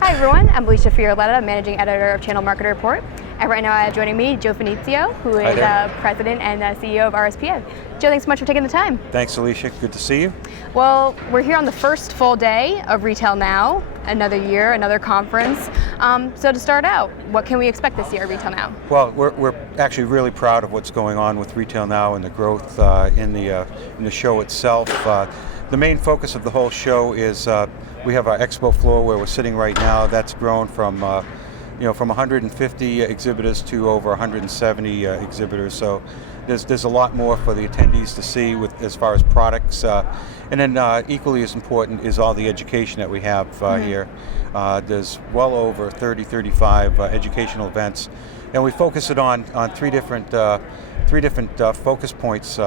Hi everyone, I'm Alicia Fiorletta, Managing Editor of Channel Marketer Report. And right now I have joining me Joe Finizio, who is President and CEO of RSPA. Joe, thanks so much for taking the time. Thanks, Alicia. Good to see you. Well, we're here on the first full day of Retail Now, another year, another conference. So to start out, what can we expect this year at Retail Now? Well, we're actually really proud of what's going on with Retail Now and the growth in the show itself. The main focus of the whole show is we have our expo floor where we're sitting right now. That's grown from from 150 exhibitors to over 170 exhibitors. So there's a lot more for the attendees to see with as far as products. And then equally as important is all the education that we have here. There's well over 35 educational events, and we focus it on three different focus points.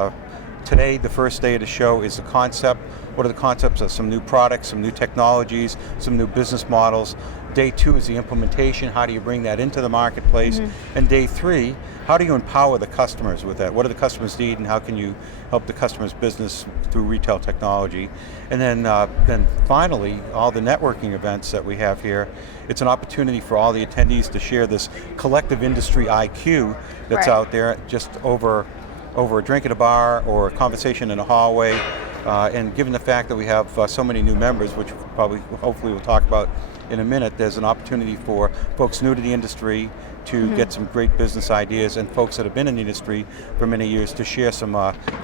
Today, the first day of the show, is the concept. What are the concepts of some new products, some new technologies, some new business models? Day two is the implementation. How do you bring that into the marketplace? And day three, how do you empower the customers with that? What do the customers need, and how can you help the customer's business through retail technology? And then finally, all the networking events that we have here. It's an opportunity for all the attendees to share this collective industry IQ that's out there, just over a drink at a bar or a conversation in a hallway. And given the fact that we have so many new members, which hopefully we'll talk about in a minute, there's an opportunity for folks new to the industry to get some great business ideas, and folks that have been in the industry for many years to share some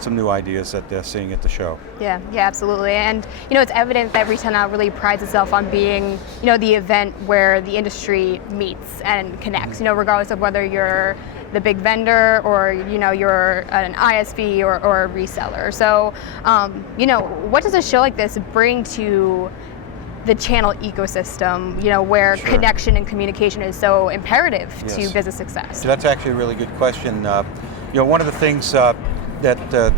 new ideas that they're seeing at the show. Yeah, absolutely. And it's evident that Retail Now really prides itself on being the event where the industry meets and connects. Regardless of whether you're the big vendor or you're an ISV or a reseller. So what does a show like this bring to the channel ecosystem, where connection and communication is so imperative to business success? So that's actually a really good question. One of the things that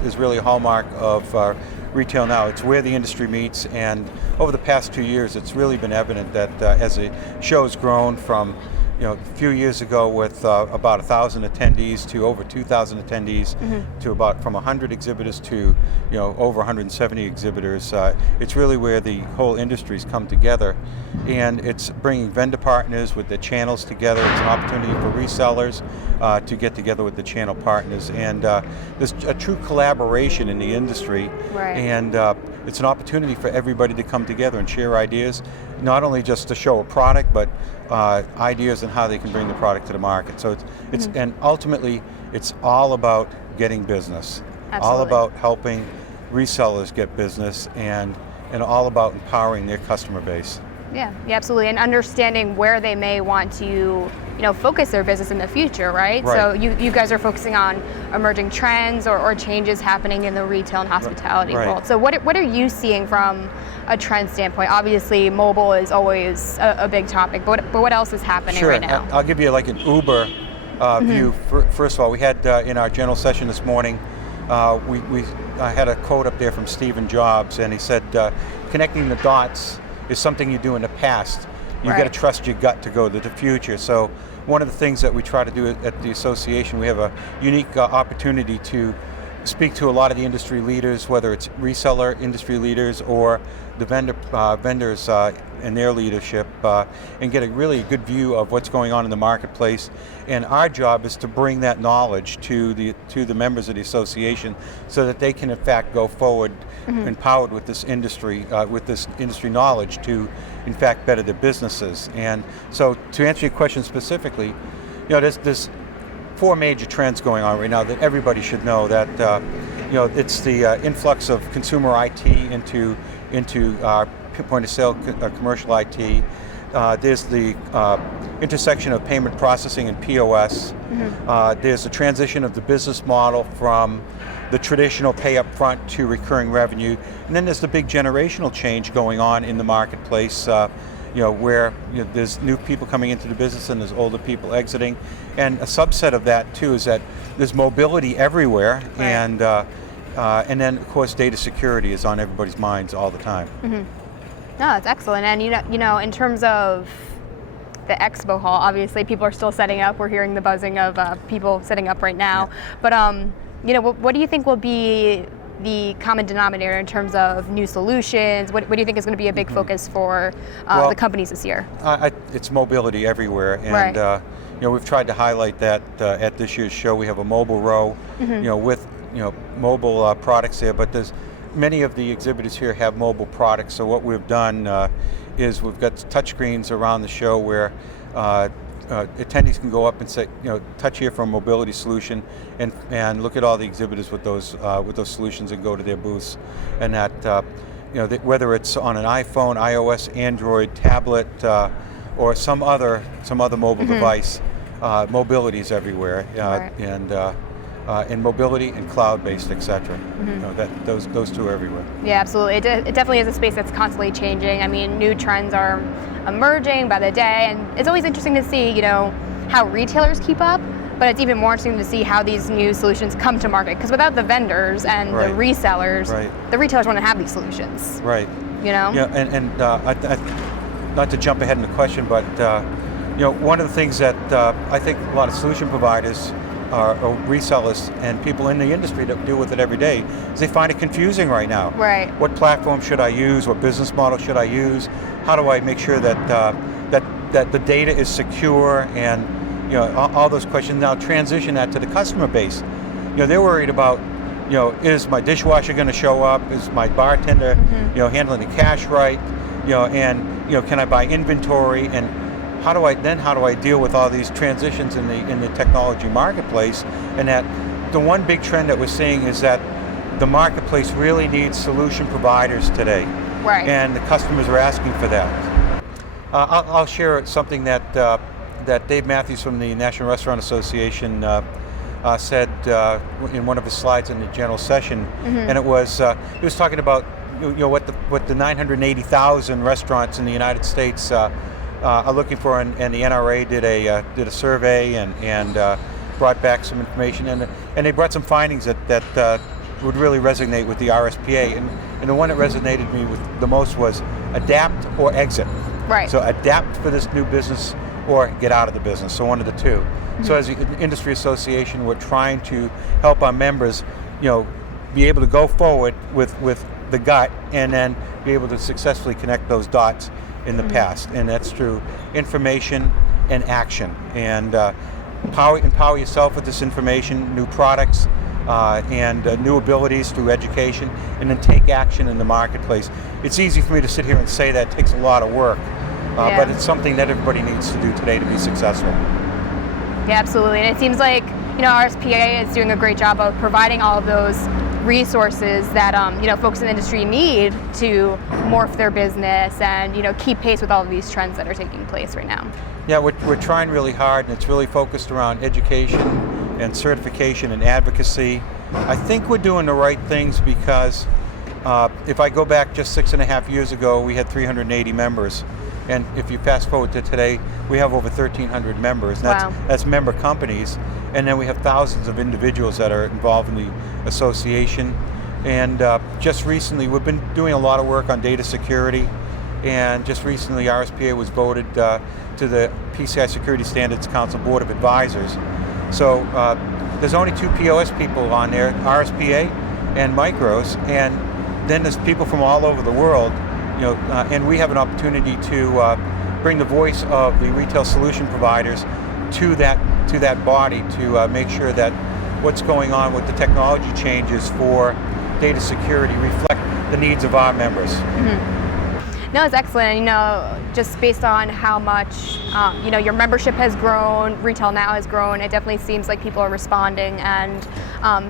is really a hallmark of Retail Now, it's where the industry meets, and over the past 2 years, it's really been evident that as the show has grown from a few years ago with about 1,000 attendees to over 2,000 attendees to from 100 exhibitors to over 170 exhibitors. It's really where the whole industry's come together, and it's bringing vendor partners with the channels together. It's an opportunity for resellers to get together with the channel partners, and there's a true collaboration in the industry, and it's an opportunity for everybody to come together and share ideas, not only just to show a product, but ideas on how they can bring the product to the market. So it's and ultimately it's all about getting business, all about helping resellers get business, and all about empowering their customer base. Yeah, absolutely, and understanding where they may want to focus their business in the future, right? So you guys are focusing on emerging trends or changes happening in the retail and hospitality world. So what are you seeing from a trend standpoint? Obviously, mobile is always a big topic, but what else is happening right now? I'll give you like an Uber view. First of all, we had in our general session this morning, I had a quote up there from Steve Jobs, and he said, connecting the dots is something you do in the past. You've got to trust your gut to go to the future. So one of the things that we try to do at the association, we have a unique opportunity to speak to a lot of the industry leaders, whether it's reseller industry leaders or the vendors and their leadership, and get a really good view of what's going on in the marketplace. And our job is to bring that knowledge to the members of the association, so that they can in fact go forward empowered with this industry knowledge to in fact better their businesses. And so to answer your question specifically, there's 4 major trends going on right now that everybody should know. That it's the influx of consumer IT into our point of sale commercial IT. There's the intersection of payment processing and POS. There's the transition of the business model from the traditional pay up front to recurring revenue. And then there's the big generational change going on in the marketplace, where there's new people coming into the business and there's older people exiting. And a subset of that too is that there's mobility everywhere, and then of course data security is on everybody's minds all the time. No, that's excellent. And in terms of the expo hall, obviously people are still setting up. We're hearing the buzzing of people setting up right now. But what do you think will be the common denominator in terms of new solutions? What do you think is going to be a big focus for the companies this year? It's mobility everywhere, and right. we've tried to highlight that at this year's show. We have a mobile row, with mobile products there, but there's many of the exhibitors here have mobile products. So what we've done is we've got touchscreens around the show where attendees can go up and say, touch here for a mobility solution, and look at all the exhibitors with those solutions and go to their booths, and that whether it's on an iPhone, iOS, Android, tablet, or some other mobile device, mobility is everywhere, right. and mobility and cloud-based, etc. Those two are everywhere. Yeah, absolutely. It definitely is a space that's constantly changing. I mean, new trends are emerging by the day, and it's always interesting to see, how retailers keep up. But it's even more interesting to see how these new solutions come to market. Because without the vendors and right. the resellers, right. the retailers want to have these solutions. Right. Yeah, and not to jump ahead in the question, but one of the things that I think a lot of solution providers or resellers and people in the industry that deal with it every day is they find it confusing right now. Right. What platform should I use? What business model should I use? How do I make sure that the data is secure, and all those questions. Now transition that to the customer base. They're worried about, is my dishwasher going to show up? Is my bartender, handling the cash right? And can I buy inventory? And how do I deal with all these transitions in the technology marketplace? And that the one big trend that we're seeing is that the marketplace really needs solution providers today. Right. And the customers are asking for that. I'll share something that Dave Matthews from the National Restaurant Association said in one of his slides in the general session, and he was talking about what the 980,000 restaurants in the United States are looking for, and the NRA did a survey and brought back some information, and they brought some findings that would really resonate with the RSPA, and the one that resonated me with the most was adapt or exit. Right. So adapt for this new business or get out of the business. So one of the two. So as an industry association, we're trying to help our members, be able to go forward with the gut, and then be able to successfully connect those dots in the past, and that's through information and action, and empower yourself with this information, new products, and new abilities through education, and then take action in the marketplace. It's easy for me to sit here and say that. It takes a lot of work, but it's something that everybody needs to do today to be successful. Yeah, absolutely. And it seems like RSPA is doing a great job of providing all of those resources that folks in the industry need to morph their business and keep pace with all of these trends that are taking place right now. Yeah, we're trying really hard, and it's really focused around education and certification and advocacy. I think we're doing the right things because if I go back just 6.5 years ago, we had 380 members. And if you fast forward to today, we have over 1,300 members. Wow. That's member companies. And then we have thousands of individuals that are involved in the association. And just recently, we've been doing a lot of work on data security. And just recently, RSPA was voted to the PCI Security Standards Council Board of Advisors. So there's only 2 POS people on there, RSPA and Micros. And then there's people from all over the world. And we have an opportunity to bring the voice of the retail solution providers to that body to make sure that what's going on with the technology changes for data security reflect the needs of our members. No, it's excellent. Just based on how much your membership has grown, Retail Now has grown, it definitely seems like people are responding, and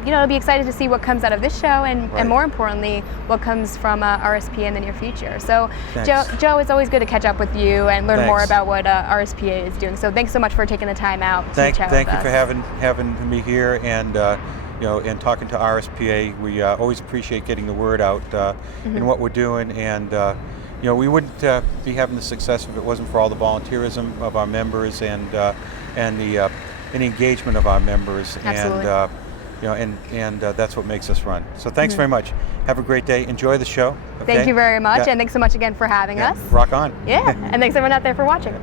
it'll be excited to see what comes out of this show, and more importantly, what comes from RSPA in the near future. So, Joe, it's always good to catch up with you and learn more about what RSPA is doing. So, thanks so much for taking the time out to chat with us. Thank you for having me here, and and talking to RSPA. We always appreciate getting the word out in what we're doing, and we wouldn't be having the success if it wasn't for all the volunteerism of our members and the engagement of our members. Absolutely. And that's what makes us run. So thanks very much. Have a great day. Enjoy the show. Okay? Thank you very much, and thanks so much again for having us. Rock on. Yeah, and thanks everyone out there for watching.